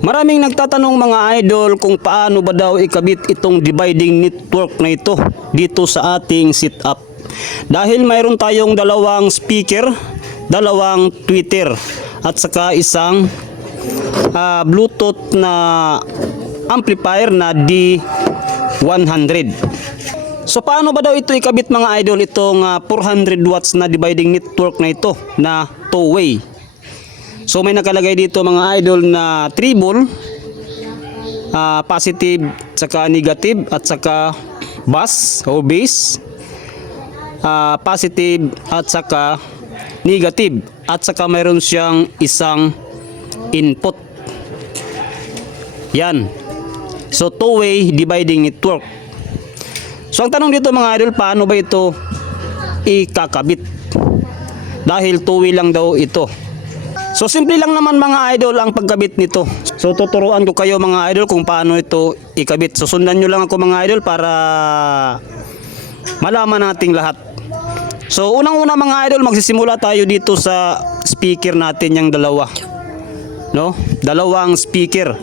Maraming nagtatanong mga idol kung paano ba daw ikabit itong dividing network na ito dito sa ating setup. Dahil mayroon tayong dalawang speaker, dalawang tweeter at saka isang ah, Bluetooth na amplifier na D100. So paano ba daw ito ikabit mga idol itong ah, 400 watts na dividing network na ito na two-way? So may nakalagay dito mga idol na treble, ah, positive, saka negative, at saka bass o bass, ah, positive, at saka negative, at saka mayroon siyang isang input. Yan. So two-way dividing network. So ang tanong dito mga idol, paano ba ito ikakabit? Dahil two-way lang daw ito. So simple lang naman mga idol ang pagkabit nito. So tuturuan ko kayo mga idol kung paano ito ikabit. So sundan nyo lang ako mga idol para malaman nating lahat. So unang-una mga idol magsisimula tayo dito sa speaker natin yung dalawa. No? Dalawang speaker.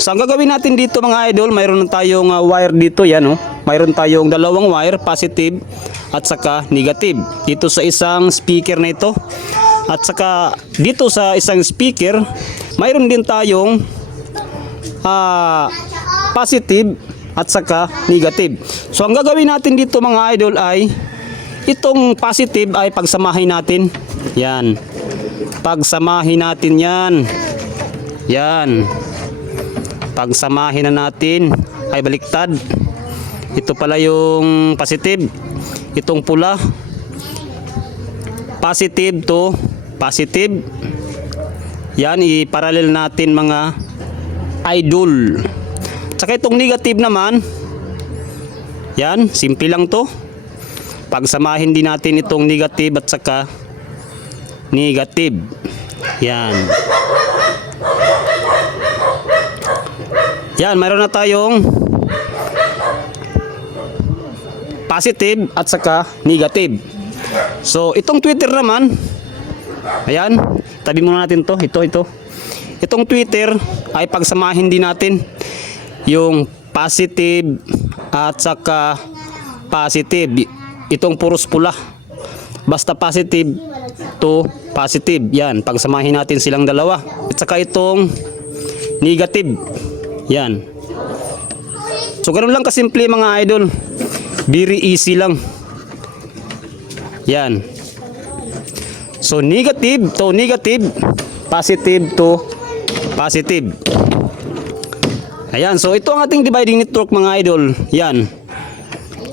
So ang gagawin natin dito mga idol, mayroon tayong uh, wire dito yan oh. Mayroon tayong dalawang wire, positive at saka negative. Dito sa isang speaker na ito. At saka dito sa isang speaker, mayroon din tayong ah, positive at saka negative. So ang gagawin natin dito mga idol ay itong positive ay pagsamahin natin. Yan. Pagsamahin natin yan. Yan. Pagsamahin na natin ay baliktad. Ito pala yung positive. Itong pula. Positive to positive. Yan, i-parallel natin mga idol. Tsaka itong negative naman, yan, simple lang to. Pagsamahin din natin itong negative at saka negative. Yan. Yan, mayroon na tayong positive at saka negative. So, itong Twitter naman, ayan, tabi muna natin to, ito, ito. Itong Twitter ay pagsamahin din natin yung positive at saka positive. Itong puros pula. Basta positive to positive. Yan, pagsamahin natin silang dalawa. At saka itong negative. Yan. So, ganun lang kasimple mga idol. Very easy lang. Yan. So, negative to negative, positive to positive. Ayan, so ito ang ating dividing network mga idol. Yan.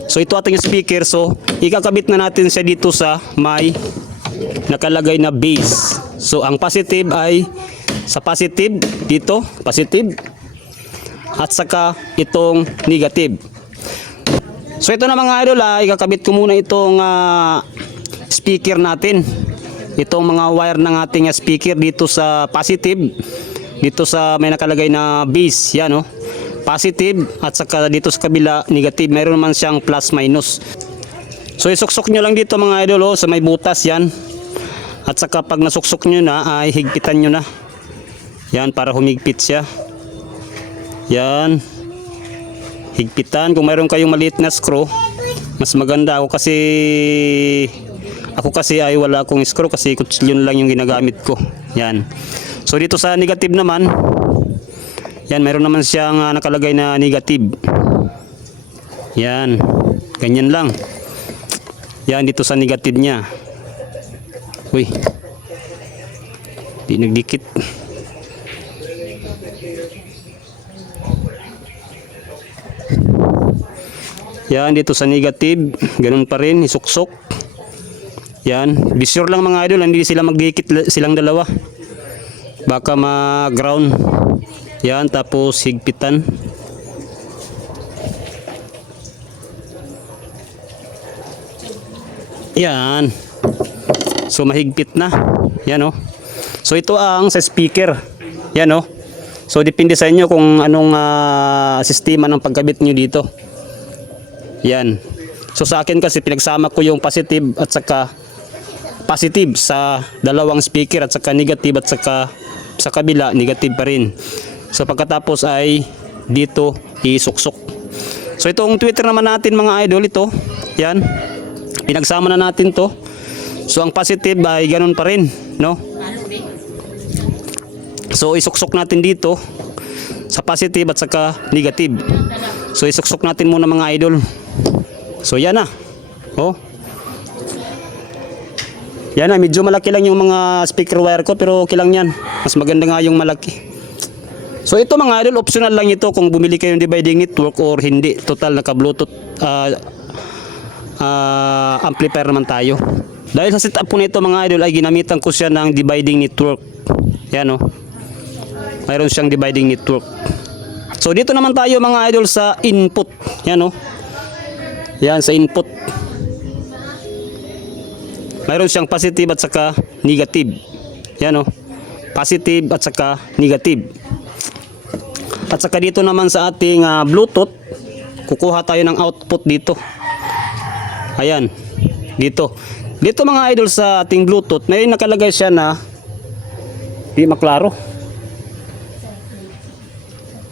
So, ito ating speaker. So, ikakabit na natin siya dito sa may nakalagay na base. So, ang positive ay sa positive dito, positive. At saka itong negative. So ito na mga idol, ah, ikakabit ko muna itong ah, speaker natin. Itong mga wire ng ating ah, speaker dito sa positive. Dito sa may nakalagay na base, yan oh. Positive at saka dito sa kabila negative. Meron naman siyang plus minus. So isuksok nyo lang dito mga idol oh, sa may butas yan. At saka pag nasuksok nyo na ay higpitan nyo na. Yan para humigpit siya. Yan higpitan kung mayroon kayong maliit na screw mas maganda ako kasi ako kasi ay wala akong screw kasi yun lang yung ginagamit ko. Yan. So dito sa negative naman yan mayroon naman siyang ah, nakalagay na negative. Yan. Ganyan lang. Yan dito sa negative niya. Uy. Di nagdikit Yan, dito sa negative, ganun pa rin, isuksok. Yan, be sure lang mga idol, hindi sila magdikit la- silang dalawa. Baka ma-ground. Yan, tapos higpitan. Yan. So mahigpit na. Yan oh. So ito ang sa speaker. Yan oh. So depende sa inyo kung anong ah, sistema ng pagkabit nyo dito. Yan. So sa akin kasi pinagsama ko yung positive at saka positive sa dalawang speaker at saka negative at saka sa kabila negative pa rin. So pagkatapos ay dito isuksok. So itong Twitter naman natin mga idol ito. Yan. Pinagsama na natin to. So ang positive ay ganun pa rin, no? So isuksok natin dito sa positive at saka negative. So isuksok natin muna mga idol. So yan na. Oh. Yan na, medyo malaki lang yung mga speaker wire ko pero okay lang yan. Mas maganda nga yung malaki. So ito mga idol, optional lang ito kung bumili kayo ng dividing network or hindi. Total naka-bluetooth ah, ah, amplifier naman tayo. Dahil sa setup po nito mga idol ay ginamitan ko siya ng dividing network. Yan o. Mayroon siyang dividing network. So dito naman tayo mga idol sa input. Yan o. Yan sa input. Mayroon siyang positive at saka negative. Yan o. Positive at saka negative. At saka dito naman sa ating ah, Bluetooth, kukuha tayo ng output dito. Ayan. Dito. Dito mga idol sa ating Bluetooth, may nakalagay siya na di maklaro.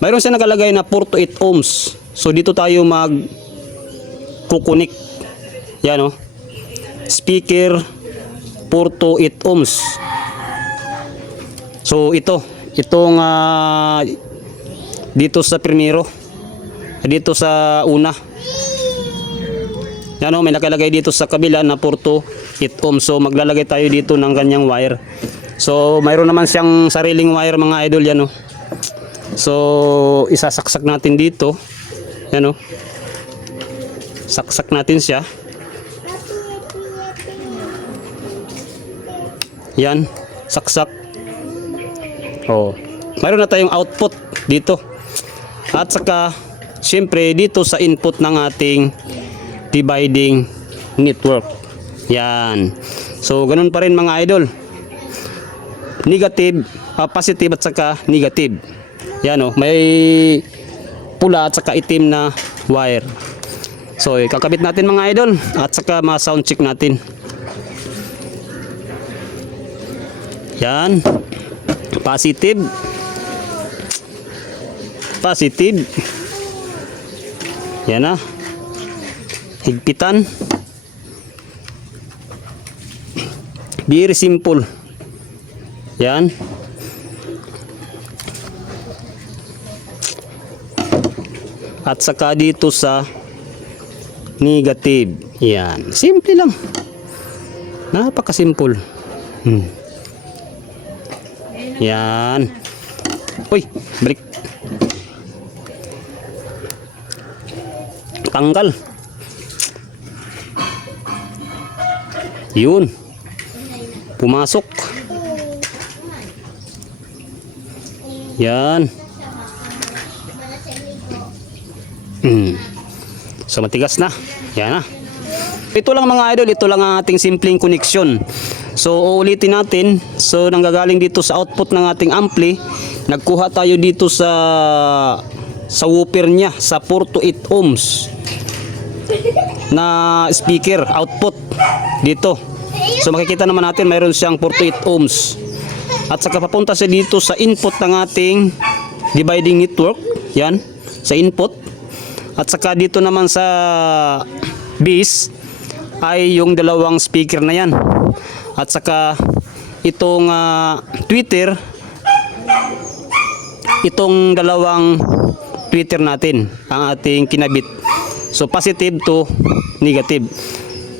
Mayroon siya nakalagay na 4 to 8 ohms. So dito tayo mag kukunik. Yan oh. Speaker 4 to 8 ohms. So ito, itong ah, dito sa primero. Dito sa una. Yan oh, may nakalagay dito sa kabila na 4 to 8 ohms. So maglalagay tayo dito ng kanyang wire. So mayroon naman siyang sariling wire mga idol yan oh. So isasaksak natin dito. Yan oh. Saksak natin siya. Yan, saksak. Oh. Mayroon na tayong output dito. At saka siyempre dito sa input ng ating dividing network. Yan. So ganun pa rin mga idol. Negative, ah, positive at saka negative. Yan oh, may pula at saka itim na wire. So kakabit natin mga idol at saka ma-sound check natin. Yan. Positive. Positive. Yan na. Higpitan. Very simple. Yan. At saka dito sa negative. Yan. Simple lang. Napaka-simple. Hmm. Yan. Uy, break. Tanggal. Yun. Pumasok. Yan. Hmm. So matigas na. Yan na. Ito lang mga idol, ito lang ang ating simpleng connection. So uulitin natin. So nanggagaling dito sa output ng ating ampli, nagkuha tayo dito sa sa woofer niya sa 4 to 8 ohms na speaker output dito. So makikita naman natin mayroon siyang 4 to 8 ohms. At saka papunta siya dito sa input ng ating dividing network. Yan, sa input. At saka dito naman sa base ay yung dalawang speaker na yan. At saka itong ah, Twitter itong dalawang Twitter natin ang ating kinabit. So positive to negative.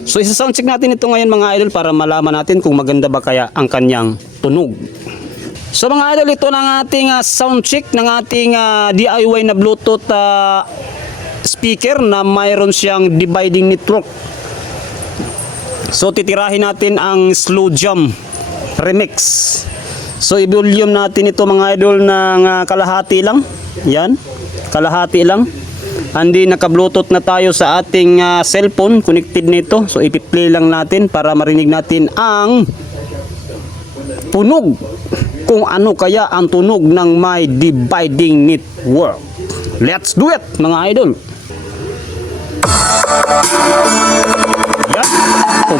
So isa-sound check natin ito ngayon mga idol para malaman natin kung maganda ba kaya ang kanyang tunog. So mga idol, ito na ang ating ah, sound check ng ating ah, DIY na Bluetooth ah, speaker na mayroon siyang dividing network. So titirahin natin ang slow jump remix. So i-volume natin ito mga idol ng ah, kalahati lang. Yan, kalahati lang. Andi naka-bluetooth na tayo sa ating ah, cellphone connected nito. So ipi-play lang natin para marinig natin ang tunog kung ano kaya ang tunog ng my dividing network. Let's do it mga idol. From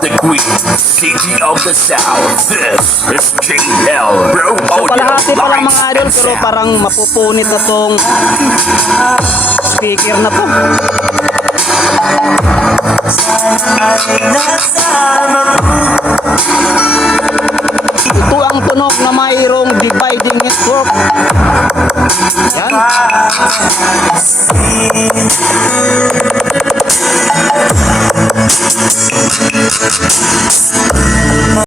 the Queen City. The South, this is JL Bro. Audio Palahati pa lang mga idol pero parang mapupunit na tong speaker na to.